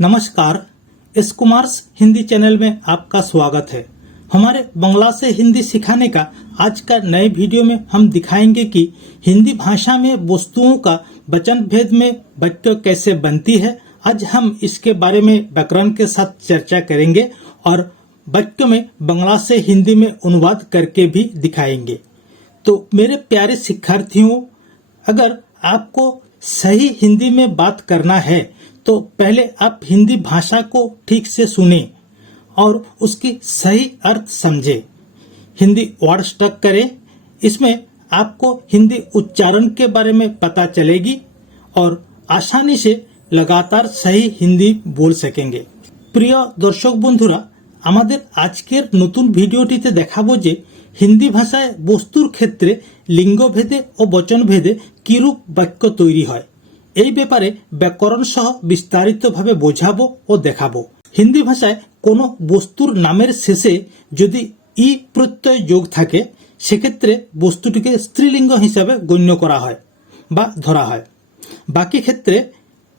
नमस्कार, S Kumars Hindi channel में आपका स्वागत है। हमारे बंगला से हिंदी सिखाने का आज का नए वीडियो में हम दिखाएँगे कि हिंदी भाषा में वस्तुओं का वचन भेद में वाक्य कैसे बनती है। आज हम इसके बारे में व्याकरण के साथ चर्चा करेंगे और वाक्य में बंगला से हिंदी में अनुवाद करके भी दिखाएँगे। तो मेरे प्यारे शिक्षार्थियों, अगर आपको सही हिंदी में बात करना है तो पहले आप हिंदी भाषा को ठीक से सुने और उसकी सही अर्थ समझे हिंदी वर्ड स्टक करें इसमें आपको हिंदी उच्चारण के बारे में पता चलेगी और आसानी से लगातार सही हिंदी बोल सकेंगे প্রিয় দর্শক বন্ধুরা আমাদের আজকের নতুন ভিডিওটিতে দেখাবো যে হিন্দি ভাষায় বস্তুর ক্ষেত্রে লিঙ্গভেদে ও বচনভেদে কিরূপ বাক্য তৈরি হয় এই ব্যাপারে ব্যাকরণ সহ বিস্তারিতভাবে বোঝাবো ও দেখাবো। হিন্দি ভাষায় কোনো বস্তুর নামের শেষে যদি ই প্রত্যয় যোগ থাকে, সেক্ষেত্রে বস্তুটিকে স্ত্রীলিঙ্গ হিসাবে গণ্য করা হয় বা ধরা হয়। বাকি ক্ষেত্রে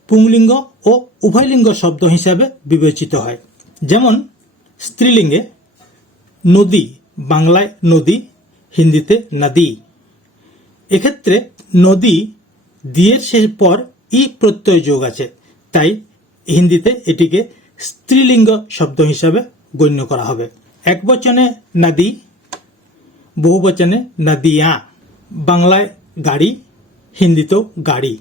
পুংলিঙ্গ ও উভয়লিঙ্গ শব্দ হিসাবে বিবেচিত হয়। যেমন, স্ত্রীলিঙ্গে নদী, বাংলায় নদী, হিন্দিতে নদী। এক্ষেত্রে নদী দিয়ের শেষ পর ই প্রত্যয় যোগ আছে। তাই হিন্দিতে এটিকে স্ত্রীলিঙ্গ শব্দ হিসাবে গণ্য করা হবে। এক বচনে নদী, বহু বচনে নদিয়া। বাংলায় গাড়ি, হিন্দিতেও গাড়ি।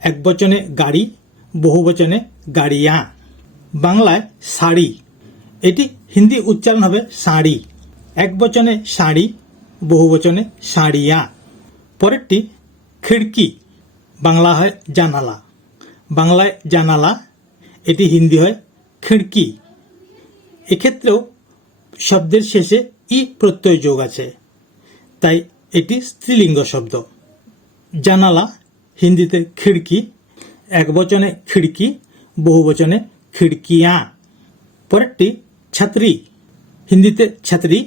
এক বচনে গাড়ি, বহু বচনে গাড়িয়া। বাংলায় শাড়ি, এটি হিন্দি উচ্চারণ হবে শাড়ি। এক বচনে শাড়ি, বহু বচনে শাড়িয়া। পরেরটি খিড়কি বাংলা হয় জানালা। বাংলায় জানালা, এটি হিন্দি হয় খিড়কি। এক্ষেত্রেও শব্দের শেষে ই প্রত্যয় যোগ আছে, তাই এটি স্ত্রীলিঙ্গ শব্দ। জানালা, হিন্দিতে খিড়কি, এক বচনে খিড়কি, বহু বচনে খিড়কিয়া। পরেরটি ছাত্রী, হিন্দিতে ছাত্রী,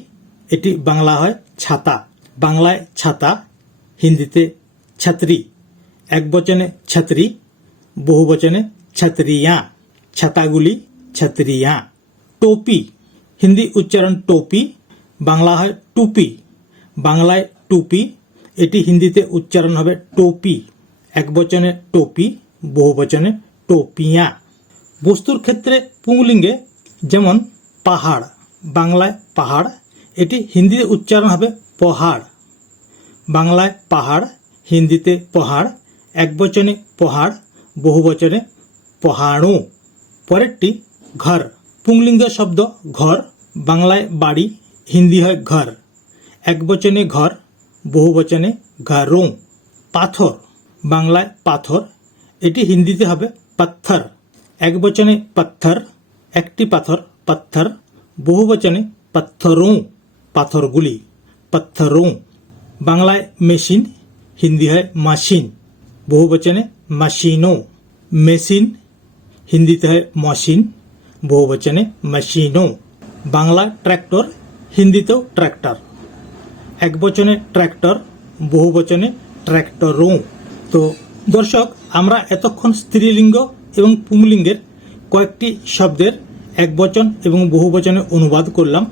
এটি বাংলা হয় ছাতা। বাংলায় ছাতা, হিন্দিতে ছাত্রী। এক বচনে ছাত্রী বহু বচনে ছাত্রিয়া, ছাতাগুলি ছাত্রিয়া। টোপি, হিন্দি উচ্চারণ টোপি, বাংলা হয় টুপি, বাংলায় টুপি, এটি হিন্দিতে উচ্চারণ হবে টোপি এক বচনে টোপি বহু বচনে টোপিয়া। বস্তুর ক্ষেত্রে পুংলিঙ্গে যেমন পাহাড়, বাংলায় পাহাড়, এটি হিন্দিতে উচ্চারণ হবে পহাড়, বাংলায় পাহাড়, হিন্দিতে পহাড় এক বচনে পহাড়, বহু বচনে পহাড়ো পরেরটি ঘর। পুংলিঙ্গ শব্দ ঘর, বাংলায় বাড়ি, হিন্দি হয় ঘর। এক বচনে ঘর, বহু বচনে ঘরোঁ পাথর, বাংলায় পাথর, এটি হিন্দিতে হবে পাথর। এক বচনে পাথর, একটি পাথর পাথর, বহু বচনে পাথরোঁ পাথরগুলি পাথরোঁ বাংলায় মেশিন, হিন্দি হয় মাসিন বহু বচনে মাসিনো মেশিন হিন্দিতে হয় মশিন বহু বচনে বাংলা ট্র্যাক্টর হিন্দিতেও ট্র্যাক্টর এক বচনে ট্র্যাক্টর বহু বচনে ট্র্যাক্টরও তো দর্শক আমরা এতক্ষণ স্ত্রীলিঙ্গ এবং পুংলিঙ্গের কয়েকটি শব্দের এক বচন এবং বহু বচনে অনুবাদ করলাম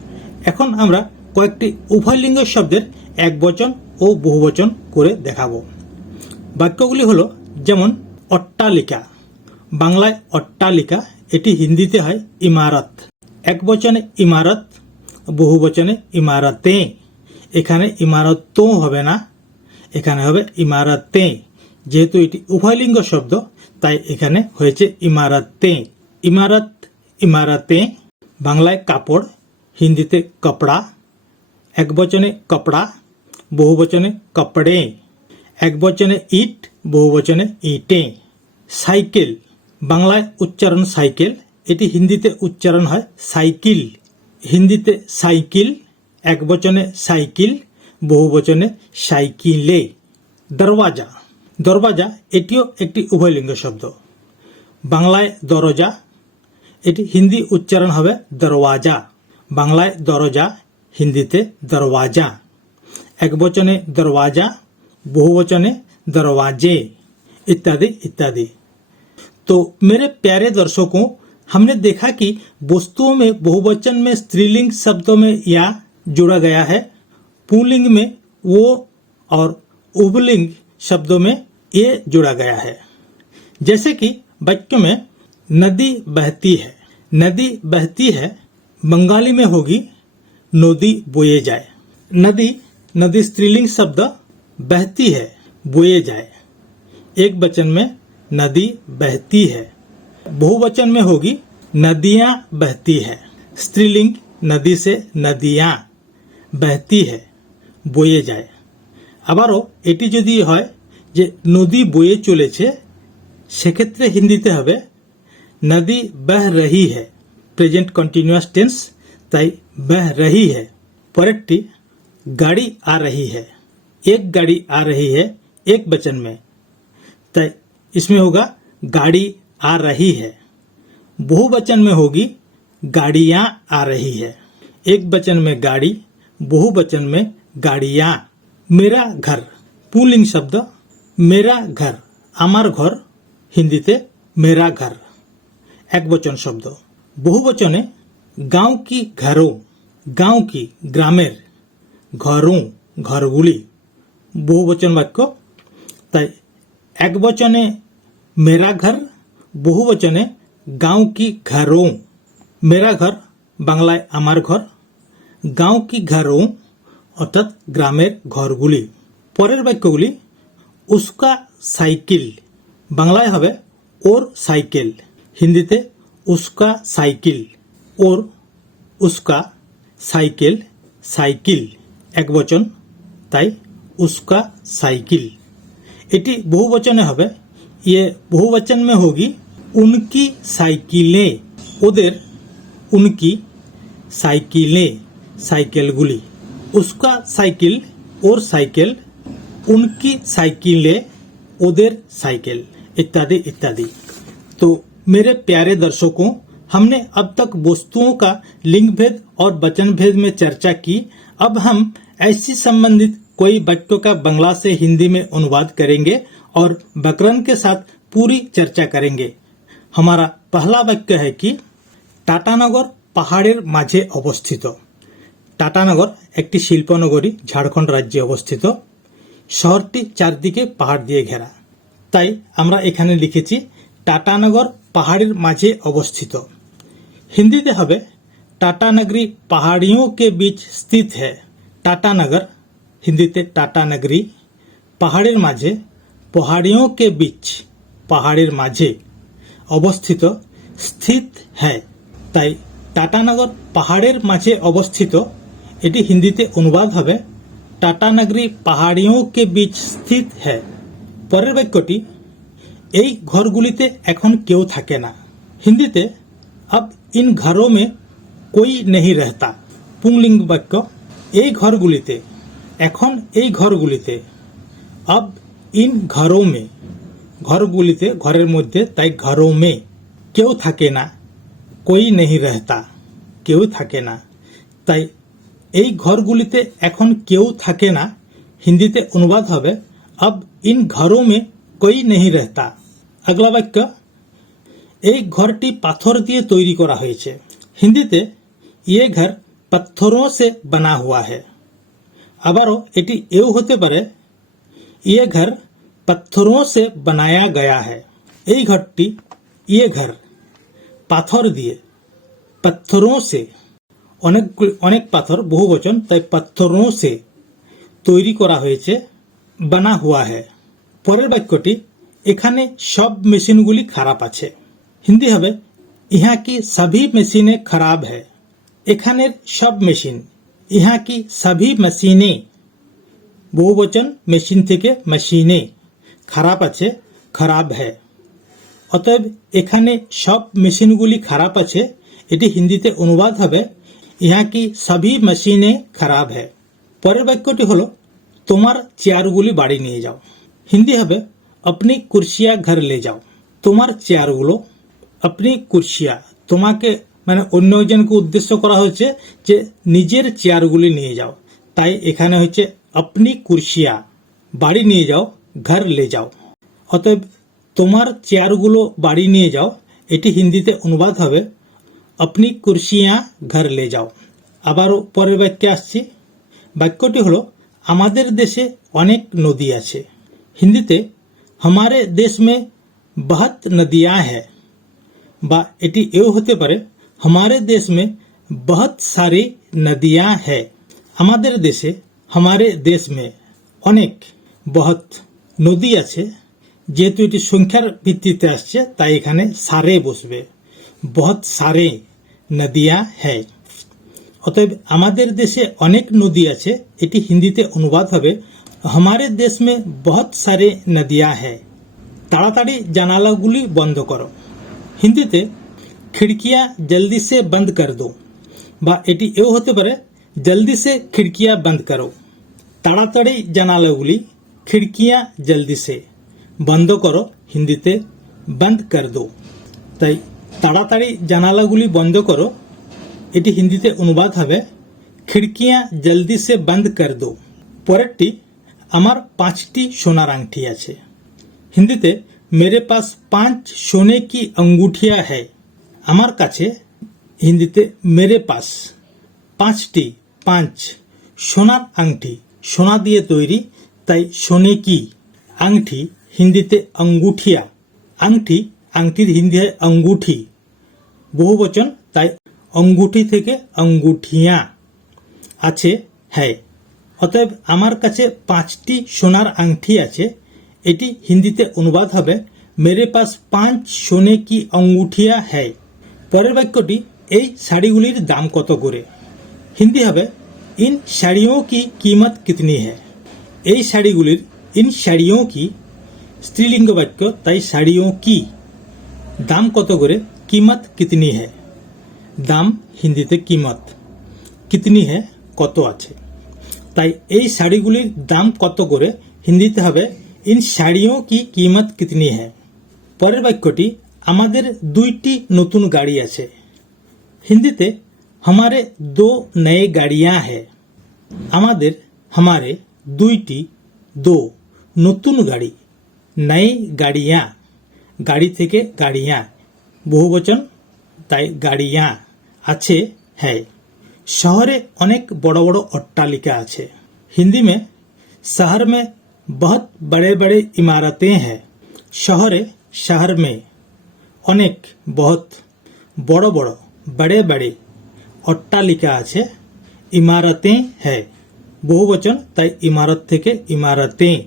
এখন আমরা কয়েকটি উভয়লিঙ্গ শব্দের এক বচন ও বহু বচন করে দেখাবো। বাক্যগুলি হলো যেমন অট্টালিকা। বাংলায় অট্টালিকা, এটি হিন্দিতে হয় ইমারত। এক বচনে ইমারত, বহু বচনে ইমারতে। এখানে ইমারত হবে না, এখানে হবে ইমারতে। যেহেতু এটি উভয়লিঙ্গ শব্দ, তাই এখানে হয়েছে ইমারতে। ইমারত, ইমারতে। বাংলায় কাপড়, হিন্দিতে কপড়া। এক বচনে কপড়া, বহু বচনে কপড়ে। এক বচনে ইট, বহু বচনে ইটে। সাইকেল, বাংলায় উচ্চারণ সাইকেল, এটি হিন্দিতে উচ্চারণ হয় সাইকেল। হিন্দিতে সাইকেল, এক বচনে সাইকেল, বহু বচনে সাইকেলে। দরওয়াজা দরওয়াজা এটিও একটি উভয়লিঙ্গ শব্দ। বাংলায় দরজা, এটি হিন্দি উচ্চারণ হবে দরওয়াজা। বাংলায় দরজা, হিন্দিতে দরওয়াজা। এক বচনে দরওয়াজা बहुवचने, दरवाजे, इत्यादि इत्यादि। तो मेरे प्यारे दर्शकों, हमने देखा कि वस्तुओं में, बहुवचन में, स्त्रीलिंग शब्दों में या जुड़ा गया है। पुलिंग में, वो और उबलिंग शब्दों में ये जुड़ा गया है। जैसे कि वाक्य में, नदी बहती है। नदी बहती है, बंगाली में होगी, नदी बोए जाए। नदी नदी स्त्रीलिंग शब्द बहती है बोए जाए एक वचन में नदी बहती है बहुवचन में होगी नदियां बहती है स्त्रीलिंग नदी से नदियां बहती है বয়ে যায় আবারও এটি যদি হয় যে নদী বয়ে চলেছে সেক্ষেত্রে হিন্দিতে হবে নদী বহ রহি है প্রেজেন্ট কন্টিনিউয়াস টেন্স তাই বহ रही है পরেরটি गाड़ी आ रही है एक गाड़ी आ रही है एक वचन में तय इसमें होगा गाड़ी आ रही है बहुवचन में होगी गाड़ियां आ रही है एक वचन में गाड़ी बहुवचन में गाड़ियां मेरा घर पुलिंग शब्द मेरा घर আমার ঘর হিন্দিতে মেরা ঘর এক বচন শব্দ বহুবচনে গাঁও কি ঘরো গাঁও কি গ্রামের ঘরোं ঘরগুলি বহুবচন বাক্য। তাই এক বচনে মেরা ঘর বহু বচনে গাঁও কি ঘরোं মেরা ঘর বাংলায় আমার ঘর, গাঁও কি ঘরোं অর্থাৎ গ্রামের ঘরগুলি। পরের বাক্যগুলি, উস্কা সাইকেল, বাংলায় হবে ওর সাইকেল। হিন্দিতে উস্কা সাইকেল, ওর উস্কা সাইকেল সাইকেল, এক বচন। তাই उसका साइकिल। एटी बहुवचन হবে ये बहुवचन में होगी, उनकी সাইকেলে उधर, उनकी সাইকেলে সাইকেলগুলি उसका साइकिल और साइकिल, उनकी সাইকেলে उधर साइकिल, इत्यादि इत्यादि। तो मेरे प्यारे दर्शकों, हमने अब तक वस्तुओं का लिंग भेद और वचन भेद में चर्चा की। अब हम ऐसी संबंधित कोई वाक्यों का बंगला से हिंदी में अनुवाद करेंगे और व्याकरण के साथ पूरी चर्चा करेंगे हमारा पहला वाक्य है कि টাটানগর পাহাড়ের মাঝে অবস্থিত টাটানগর একটি শিল্পনগরী ঝাড়খণ্ড রাজ্যে অবস্থিত শহরটি চারদিকে পাহাড় দিয়ে ঘেরা তাই আমরা এখানে লিখেছি টাটানগর পাহাড়ের মাঝে অবস্থিত হিন্দিতে হবে टाटानगरी पहाड़ियों के बीच स्थित है टाटानगर হিন্দিতে টাটা নগরী, পাহাড়ের মাঝে, পাহাড়িও কে বিচ, পাহাড়ের মাঝে অবস্থিত, স্থিত হ্যায়। তাই টাটানগর পাহাড়ের মাঝে অবস্থিত, এটি হিন্দিতে অনুবাদ হবে টাটানগরী পাহাড়িও কে বিচ, স্থিত হ্যায়। পরের বাক্যটি, এই ঘরগুলিতে এখন কেউ থাকে না। হিন্দিতে, আব ইন ঘরো মে কই নেহি রহতা পুংলিঙ্গ বাক্য। এই ঘরগুলিতে এখন এই ঘরগুলিতে, আব ইন ঘরও মে ঘরগুলিতে ঘরের মধ্যে তাই ঘরও মে কেউ থাকে না, কই নেহি রহতা, কেউ থাকে না। তাই এই ঘরগুলিতে এখন কেউ থাকে না, হিন্দিতে অনুবাদ হবে, আব ইন ঘরও মে কই নেহি রহতা। আগলা বাক্য, এই ঘরটি পাথর দিয়ে তৈরি করা হয়েছে। হিন্দিতে ইয়ে ঘর পাথরও সে বানা হুয়া হয় আবারও এটি এও হতে পারে ইয়ে ঘর পাথরোঁ সে বানায়া গয়া হ্যায় এই ঘরটি ইয়ে ঘর পাথর দিয়ে পাথরোঁ সে অনেক অনেক পাথর বহু বচন তাই পাথরোঁ সে তৈরি করা হয়েছে বানা হুয়া হ্যায় পরের বাক্যটি এখানে সব মেশিনগুলি খারাপ আছে হিন্দি হবে ইহা কি সবই মেশিনে খারাপ হ্যায় এখানের সব মেশিন ইহা কি সবই মেশিনে বহুবচন মেশিন থেকে মেশিনে খারাপ আছে খারাপ হ্যায় অতএব এখানে সব মেশিনগুলি খারাপ আছে এটি হিন্দিতে অনুবাদ হবে ইহা কি সবই মেশিনে খারাপ হ্যায় পরের বাক্যটি হলো তোমার চেয়ারগুলি বাড়ি নিয়ে যাও হিন্দি হবে আপনি কুর্সিয়া ঘর লে যাও তোমার চেয়ারগুলো আপনি কুর্সিয়া তোমাকে মানে অন্য একজনকে উদ্দেশ্য করা হয়েছে যে নিজের চেয়ারগুলি নিয়ে যাও তাই এখানে হচ্ছে আপনি কুর্সিয়া বাড়ি নিয়ে যাও ঘর লে যাও অতএব তোমার চেয়ারগুলো বাড়ি নিয়ে যাও এটি হিন্দিতে অনুবাদ হবে আপনি কুর্সিয়া ঘর লে যাও আবারও পরের বাক্যে আসছি বাক্যটি হলো আমাদের দেশে অনেক নদী আছে হিন্দিতে हमारे देश में बहुत नदियां है বা এটি এও হতে পারে हमारे देश में बहुत सारी नदियां है আমাদের দেশে हमारे देश में অনেক বহুত নদী আছে যেহেতু এটি সংখ্যার ভিত্তিতে আসছে তাই এখানে সারে বসবে বহুত সারে নদিয়া হ্যায় অতএব আমাদের দেশে অনেক নদী আছে এটি হিন্দিতে অনুবাদ হবে हमारे देश में बहुत सारे नदियां है তাড়াতাড়ি জানালাগুলি বন্ধ করো হিন্দিতে খিড়কিয়া জলদি সে বন্ধ কর দো বা এটি এও হতে পারে জলদি সে খিড়কিয়া বন্ধ করো তাড়াতাড়ি জানালাগুলি খিড়কিয়া জলদি সে বন্ধ করো হিন্দিতে বন্ধ কর দো তাই তাড়াতাড়ি জানালাগুলি বন্ধ করো এটি হিন্দিতে অনুবাদ হবে খিড়কিয়া জলদি সে বন্ধ কর দো পরেরটি আমার পাঁচটি সোনার আংটি আছে হিন্দিতে মেরে পাস পাঁচ সোনে কি আঙ্গুঠিয়া হয় আমার কাছে হিন্দিতে মেরে পাস, পাঁচটি পাঁচ, সোনার আংটি, সোনা দিয়ে তৈরি, তাই সোনে কি? আংটি হিন্দিতে আঙ্গুঠিয়া, আংটি আংটির হিন্দি হয় আঙ্গুঠি, বহু বচন, তাই অঙ্গুঠি থেকে আঙ্গুঠিয়া আছে হ্যায় অতএব আমার কাছে পাঁচটি সোনার আংটি আছে, এটি হিন্দিতে অনুবাদ হবে, মেরে পাস পাঁচ সোনে কি অঙ্গুঠিয়া হ্যায় পরের বাক্যটি, এই শাড়িগুলির দাম কত করে? হিন্দি হবে, ইন শাড়িও কি কিমত কিতনি হ্যাঁ এই শাড়িগুলির ইন শাড়িও কি? স্ত্রীলিঙ্গ বাক্য, তাই শাড়িও কি? দাম কত করে? কিমত কিতনি হ্যাঁ দাম হিন্দিতে কিমত কিতনি হ্যাঁ কত আছে? তাই এই শাড়িগুলির দাম কত করে? হিন্দিতে হবে, ইন শাড়িও কি কিমত কিতনি হ্যাঁ পরের বাক্যটি আমাদের দুইটি নতুন গাড়ি আছে। হিন্দিতে, হামারে দো নয়ে গাড়িয়া হ্যাঁ আমাদের, হামারে দুইটি দো নতুন গাড়ি, নয় গাড়িয়া। গাড়ি থেকে গাড়িয়া। বহুবচন তাই গাড়িয়া আছে হ্যাঁ শহরে অনেক বড় বড় অট্টালিকা আছে। হিন্দি মে, শহর মে বহুত বড়ে বড়ে ইমারতেं हैं শহরে, শহর মে অনেক বহুত বড় বড়, বড়ে বড়ে অট্টালিকা আছে, ইমারতে হ্যায়। বহু বচন, তাই ইমারত থেকে ইমারতে।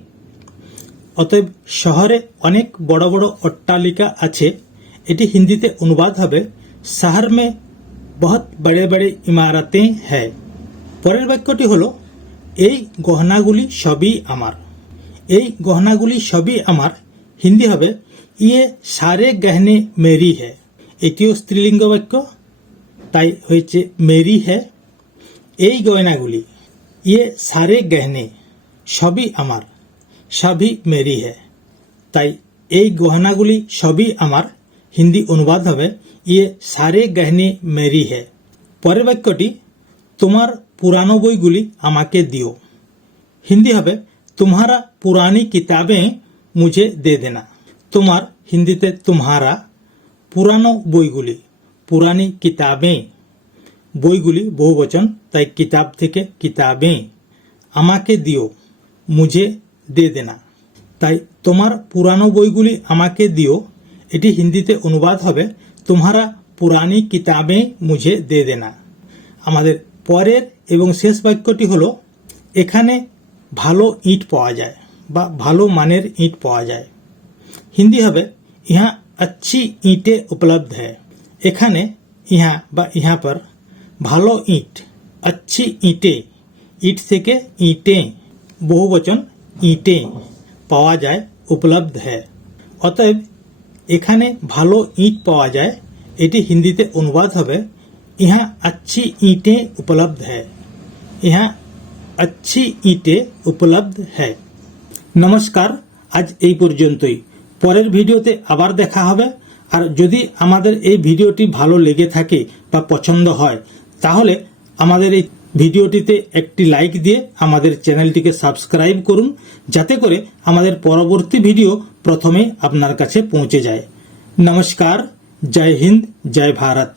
অতএব শহরে অনেক বড় বড় অট্টালিকা আছে, এটি হিন্দিতে অনুবাদ হবে শহর মে বহুত বড়ে বড়ে ইমারতে হ্যায়। পরের বাক্যটি হলো, এই গহনাগুলি সবই আমার। এই গহনাগুলি সবই আমার, হিন্দি হবে ইয়ে সারে গহনে মেরি হে এটিও স্ত্রীলিঙ্গ বাক্য। তাই হয়েছে মেরি হে এই গয়নাগুলি ইয়ে সারে গহনে, সবই আমার, সবই মেরি হে তাই এই গহনাগুলি সবই আমার, হিন্দি অনুবাদ হবে ইয়ে সারে গহনে মেরি হে পরের বাক্যটি, তোমার পুরানো বইগুলি আমাকে দিও। হিন্দি হবে, তোমারা পুরানি কিতাবে মুঝে দে দেনা। তোমার হিন্দিতে तुम्हारा পুরানো বইগুলি পুরানি কিতাবে বইগুলি বহুবচন তাই কিতাব থেকে কিতাবে আমাকে দিও মুঝে দে দেনা তাই তোমার পুরানো বইগুলি আমাকে দিও এটি হিন্দিতে অনুবাদ হবে তোমারা পুরানি কিতাবে মুঝে দে দেনা আমাদের পরের এবং শেষ বাক্যটি হলো এখানে ভালো ইট পাওয়া যায় বা ভালো মানের ইট পাওয়া যায় হিন্দি হবে ইহা अच्छी ईंटें उपलब्ध है এখানে ইহা বা ইহা পর ভালো ইট अच्छी ईंटें ইট থেকে ইটে বহুবচন ইটে পাওয়া যায় উপলব্ধ হ্যায় অতএব এখানে ভালো ইট পাওয়া যায় এটি হিন্দিতে অনুবাদ হবে ইহা अच्छी ईंटें उपलब्ध है ইহা अच्छी ईंटें उपलब्ध है নমস্কার আজ এই পর্যন্তই পরের ভিডিওতে আবার দেখা হবে। আর যদি আমাদের এই ভিডিওটি ভালো লেগে থাকে বা পছন্দ হয়, তাহলে আমাদের এই ভিডিওটিতে একটি লাইক দিয়ে আমাদের চ্যানেলটিকে সাবস্ক্রাইব করুন, যাতে করে আমাদের পরবর্তী ভিডিও প্রথমে আপনার কাছে পৌঁছে যায়। নমস্কার, জয় হিন্দ, জয় ভারত।